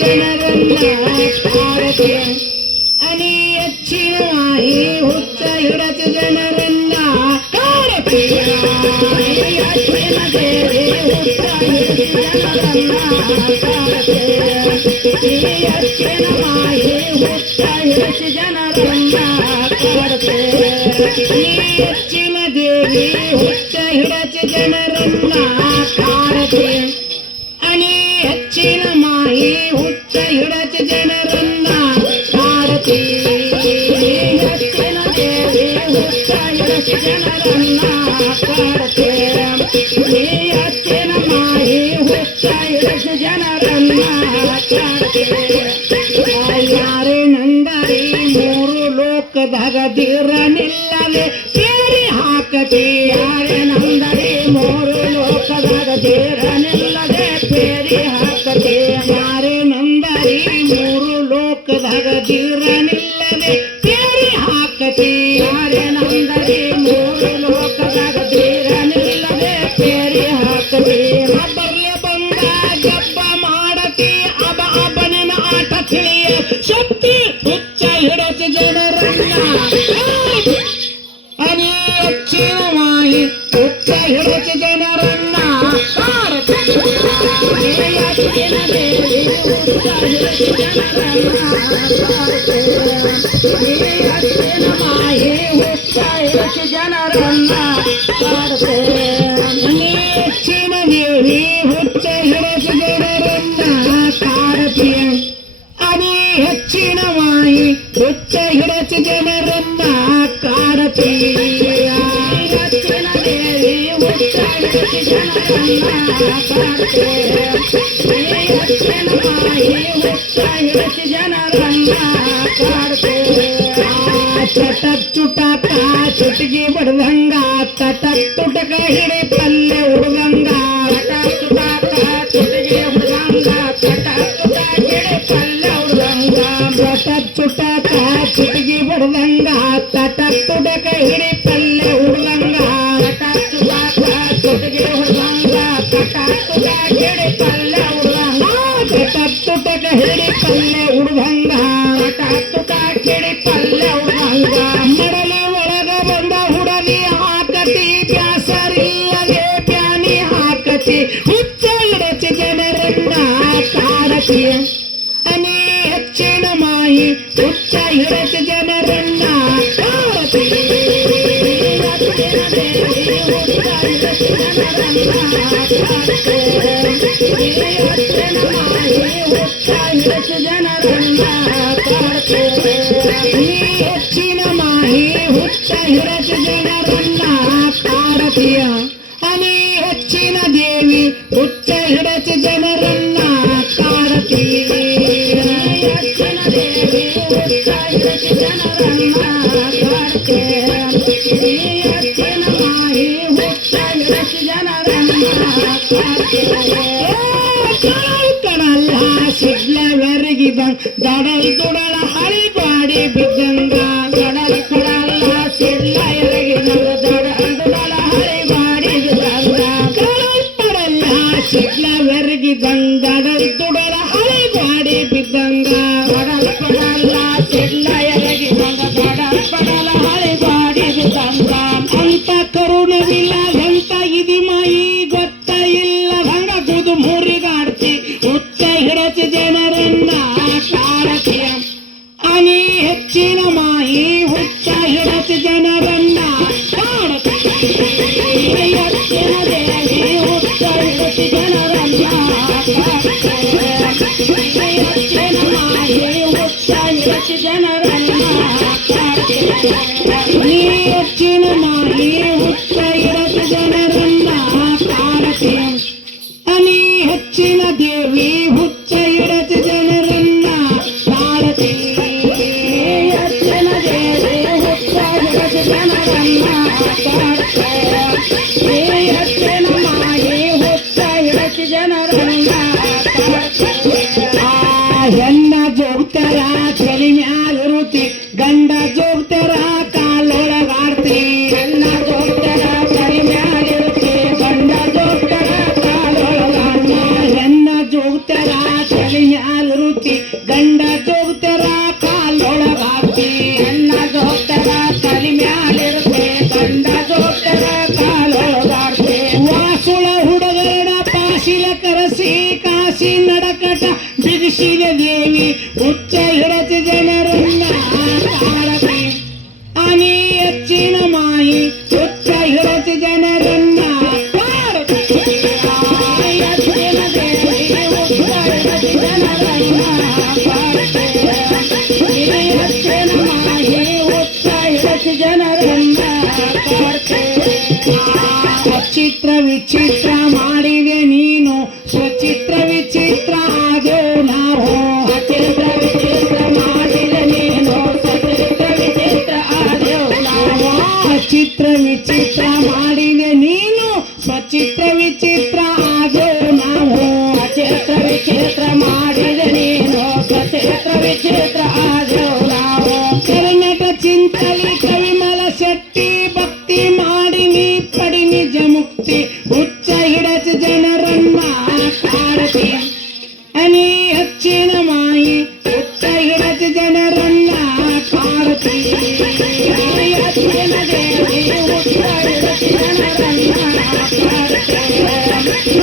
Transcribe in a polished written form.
ಜನರನ್ನ ಕಾಡತೆ ಅನಿ ಹೆಚ್ಚಿನ ಮಾಹಿ ಹುಚ್ಚ ಹಿಡಚ ಜನರನ್ನ ಕಾಡತೆ ಹೆಚ್ಚಿನ ದೇವಿ ಹುಚ್ಚ ಹಿಡಚ ಜನರನ್ನ ಕಾಡತೆ ಹೆಚ್ಚಿನ ಮಾಹಿ ಹುಚ್ಚ ಹಿಡಚ ಜನರನ್ನ ಕಾಡತೆ ಹೆಚ್ಚಿನ ದೇವಿ ಹುಚ್ಚ ಹಿಡಚ ಜನರನ್ನ ಕಾಡತೆ ಅನಿ ಹೆಚ್ಚಿನ ಮಾಹಿ ಹುಚ್ಚ ಹಿಡಚ ಜನರನ್ನ ಕಾಡತೆ ಹೆಚ್ಚಿನ ದೇವಿ ಹುಚ್ಚ ಹಿಡಚ ಜನರನ್ನ ಕಾಡತೆ ಹೆಚ್ಚಿನ ಮಾಹಿ ಹುಚ್ಚ ಹಿಡಚ ಜನರನ್ನ ಕಾಡತೆ ಯಾರೇ ನಂದರಿ ಮೂರು ಲೋಕದಾಗ ದಿರನಿಲ್ಲದೆ ಸೇರಿ ಹಾಕತಿ ಯಾರೇ ನಂದರಿ ಮೂರು ಲೋಕದಾಗ ದಿರನಿಲ್ಲದೆ ಸೇರಿ ಹಾಕತಿ ಯಾರೇ ನಂದರಿ ಮೂರು ಲೋಕದಾಗ ದಿರನಿಲ್ಲದೆ ಸೇರಿ ಹಾಕತಿ ಯಾರೇ ನಂದರಿ ಮೂರು ಲೋಕದಾಗ ದಿರನಿಲ್ಲದೆ ಸೇರಿ ಹಾಕತಿ ಬರ್ಲೆ ಬಂದ ಜಬ್ಬ ಮಾಡತಿ ಅಬ ಅಬನಿನ ಆಟ ತಿಳಿಯ ಶಕ್ತಿ ಹುಚ್ಚ ಹಿಡಚ ಜನರನ್ನ ಅನಿ ಹೆಚ್ಚಿನ ಮಾಹಿ ಹುಚ್ಚ ಹಿಡಚ ಜನರನ್ನ ಕಾಡತೆ ಹೆಚ್ಚಿನ ದೇವಿ ಹುಚ್ಚ ಹಿಡಚ ಜನರನ್ನ ಕಾಡತೆ ಹೆಚ್ಚಿನ ಮಾಹಿ ಹುಚ್ಚ ಹಿಡಚ ಜನರನ್ನ ಕಾಡತೆ ಹೆಚ್ಚಿನ ದೇವಿ ಹುಚ್ಚ ಹಿಡಚ ಜನರನ್ನ ಕಾಡತೆ ಅನಿ ಹೆಚ್ಚಿನ ಮಾಹಿ ಹುಚ್ಚ ಹಿಡಚ ಜನರನ್ನ ಕಾಡತೆ ಹೆಚ್ಚಿನ ದೇವಿ ಹುಚ್ಚ ಹಿಡಚ ಜನರನ್ನ ಕಾಡತೆ ಹೆಚ್ಚಿನ ಮಾಹಿ ಹುಚ್ಚ ಹಿಡಚ ಜನರನ್ನ ಕಾಡತೆ ಚಟಕ್ ಚುಟಕ ಚುಟಗಿ ಬಡ್ದಂಗ ತಟಕ್ ತುಟಕ ಹಿಡಿ ಪಲ್ಲೆ ಹುಡುಗಂಗ ಚಟಕ್ ಚುಟಕ ಚುಟಗಿ ಹುಡುಗಂಗ ತಟಕ್ ತುಟಕ ಹಿಡಿ ಪಲ್ಲೆ ಹುಡುಗಂಗ ಚಟಕ್ ಚುಟಕ ಚುಟಗಿ ಬಡ್ದಂಗ ತಟಕ್ ತುಟಕ ಹಿಡಿ ಪಲ್ಲೆ ಹುಡುಗಂಗ ಚಟಕ್ ಚುಟಕ ಚುಟಗಿ ಹುಡುಗಂಗ ತಟಕ್ ತುಟಕ ಹಿಡಿ ಪಲ್ಲೆ ಹುಡುಗಂಗ ಚಟಕ್ ತುಟಕ ಹಿಡಿ ಪಲ್ಲೆ ಹುಡುಗಂಗ ಚಟಕ್ ತುಟಕ ಹಿಡಿ ಪಲ್ಲೆ ಹುಡುಗಂಗ ಮಡಲಿ ಒಳಗ ಬಂದ ಹುಡಲಿ ಹಾಕತಿ ಬ್ಯಾಸರಿಲ್ಲದೆ ಪ್ಯಾನಿ ಹಾಕತಿ ಹುಚ್ಚ ಹಿಡಚ ಜನರನ್ನ ಕಾಡತಿ ಅನಿ ಹೆಚ್ಚಿನ ಮಾಹಿ ಹುಚ್ಚ ಹಿಡಚ ಜನರನ್ನ ಕಾಡತಿ ಹೆಚ್ಚಿನ ದೇವಿ ಹುಚ್ಚ ಹಿಡಚ ಜನರನ್ನ ಕಾಡತೆ ಹೆಚ್ಚಿನ ಮಾಹಿ ಹುಚ್ಚ ಹಿಡಚ ಜನರನ್ನ ಕಾಡತೆ ಹೆಚ್ಚಿನ ಮಾಹಿ ಹುಚ್ಚ ಹಿಡಚ ಜನರನ್ನ ಕಾಡತಿಯ ಅನಿ ಹೆಚ್ಚಿನ ದೇವಿ ಹುಚ್ಚ ಹಿಡಚ ಜನರನ್ನ ಕಾಡತಿ ಹೆಚ್ಚಿನ ದೇವಿ ಹುಚ್ಚ ಹಿಡಚ ಜನರನ್ನ ಕಾಡತೆ ಹೆಚ್ಚಿನ ಮಾಹಿ ಹುಚ್ಚ ಹಿಡಚ ಜನರನ್ನ ಕಾಡತೆ ಕಡಲ್ಲ ಸಿಡ್ಲವೆರಗಿದಂಗ ದಡಲ್ ದುಡಲ ಹಳಿಬಾಡಿ ಬಿದ್ದಂಗ ದಡಲ್ ಕೊಡಲ್ಲ ಸಿಡ್ಲ ಎರಗಿದಂಗ ದಡಲ್ ದುಡಲ ಹಳಿಬಾಡಿ ಬಿದ್ದಂಗ ಕಡಲ್ ಪಡಲ್ಲ ಸಿಡ್ಲವೆರಗಿದಂಗ ದಡಲ್ ದುಡಲ ಹಳಿಬಾಡಿ ಬಿದ್ದಂಗ ದಡಲ್ ಕೊಡಲ್ಲ ಸಿಡ್ಲ ಎರಗಿದಂಗ ದಡಲ್ ಪಡಲ ಹಳಿಬಾಡಿ ಬಿದ್ದಂಗ ಅಂತ ಕರುಣವಿಲ್ಲ ಎಂತ ಇದಿ ಮಾಯಿ ಗೊತ್ತ ಇಲ್ಲ ಹಂಗ ಗುದು ಮುರಿಗಾಡ್ತಿ ಹುಚ್ಚ ಹಿಡಚ ಜನರನ್ನ ಕಾಡತಿಯ ಅನಿ ಹೆಚ್ಚಿನ ಮಾಹಿ ಹುಚ್ಚ ಹಿಡಚ ಜನರನ್ನ ಕಾಡತಿ ಹೆಚ್ಚಿನ ದೇವಿ ಹುಚ್ಚ ಹಿಡಚ ಜನರನ್ನ ಕಾಡತೆ ಹೆಚ್ಚಿನ ಮಾಹಿ ಹುಚ್ಚ ಹಿಡಚ ಜನರನ್ನ ಕಾಡತೆ ಹೆಚ್ಚಿನ ಮಾಹಿ ಹುಚ್ಚ ಹಿಡಚ ಜನರನ್ನ ಕಾಡತೆ ಅನಿ ಹೆಚ್ಚಿನ ದೇವಿ ಹುಚ್ಚ ಹಿಡಚ ಜನರನ್ನ ಕಾಡತೆ ಹೆಚ್ಚಿನ ದೇವಿ ಹುಚ್ಚ ಹಿಡಚ ಜನರನ್ನ ಕಾಡತೆ ಹೆಚ್ಚಿನ ಮಾಹಿ ಹುಚ್ಚ ಹಿಡಚ ಜನರನ್ನ ಕಾಡತೆ ಹೆಣ್ಣ ಜೋಗ್ತಾರ ತಲೆ ಮ್ಯಾಲಿರುತಿ ಗಂಡ ಜೋಗ್ತಾರ ಕಾಲೊಳಗಾಡ್ತಿ ಹೆಣ್ಣ ಜೋಗ್ತಾರ ತಲೆ ಮ್ಯಾಲಿರುತಿ ಗಂಡ ಜೋಗ್ತಾರ ಕಾಲೊಳಗಾಡ್ತಿ ಹೆಣ್ಣ ಜೋಗ್ತಾರ ತಲೆ ಮ್ಯಾಲಿರುತಿ ಗಂಡ ಜೋಗ್ತರ ಕಾಲೊಳಗಾಕಿ ಹೆಣ್ಣ ಜೋಗ್ತರ ತಲೆ ಮ್ಯಾಲಿರುತ್ತೆ ಗಂಡ ಜೋಗ್ತರ ಕಾಲೊಳಗಾಡ್ತಿ ವಾಸುಳ ಹುಡುಗರಡ ಪಾಶಿಲ ಕರಸಿ ಕಾಶಿ ನಡಕಟ ಬಿಗಿಸಿದ ದೇವಿ ಹುಚ್ಚ ಹಿಡತಿ ಜನರನ್ನ ಕಾಡತಿ ಅನಿ ಹೆಚ್ಚಿನ ಮಾಯಿ ಹುಚ್ಚ ಹಿಡತಿ ಜನರನ್ನ ಕಾಡತಿ ಹೆಚ್ಚಿನ ದೇವಿ ಹುಚ್ಚ ಹಿಡತಿ ಜನರನ್ನ ಕಾಡತಿ ಹೆಚ್ಚಿನ ಮಾಯಿ ಹುಚ್ಚ ಹಿಡತಿ ಜನರನ್ನ ಕಾಡತಿ ಸ್ವಚಿತ್ರ ವಿಚಿತ್ರ ಮಾಡಿದೆ ನೀನು ಸ್ವಚಿತ್ರ ವಿಚಿತ್ರ ಆದೆವು ನಾವು ಸ್ವಚಿತ್ರ ವಿಚಿತ್ರ ಮಾಡಿದೆ ನೀನು ಸ್ವಚಿತ್ರ ವಿಚಿತ್ರ ಆದೆವು ನಾವು ಸ್ವಚಿತ್ರ ವಿಚಿತ್ರ ಮಾಡಿದೆ ನೀನು ಸ್ವಚಿತ್ರ ವಿಚಿತ್ರ ಆದೆವು ನಾವು ಸ್ವಚಿತ್ರ ವಿಚಿತ್ರ ಮಾಡಿದೆ ನೀನು ಸ್ವಚಿತ್ರ ವಿಚಿತ್ರ ಆದೆವು ನಾವು ಕರ್ನಾಟ ಚಿಂತಲಿ ಕವಿಮಲ ಶೆಟ್ಟಿ ಭಕ್ತಿ ಮಾಡಿ ನೀ ಪಡಿ ನಿಜ ಮುಕ್ತಿ ಹುಚ್ಚ ಹಿಡಚ ಜನರನ್ನ ಕಾಡತಿ ಅನಿ ಹೆಚ್ಚಿನ ಮಾಯಿ ಹುಚ್ಚ ಹಿಡಚ ಜನರನ್ನ ಕಾಡತಿ ಹೆಚ್ಚಿನ ದೇವಿ ಹುಚ್ಚ ಹಿಡಚ ಜನರನ್ನ ಕಾಡತಿ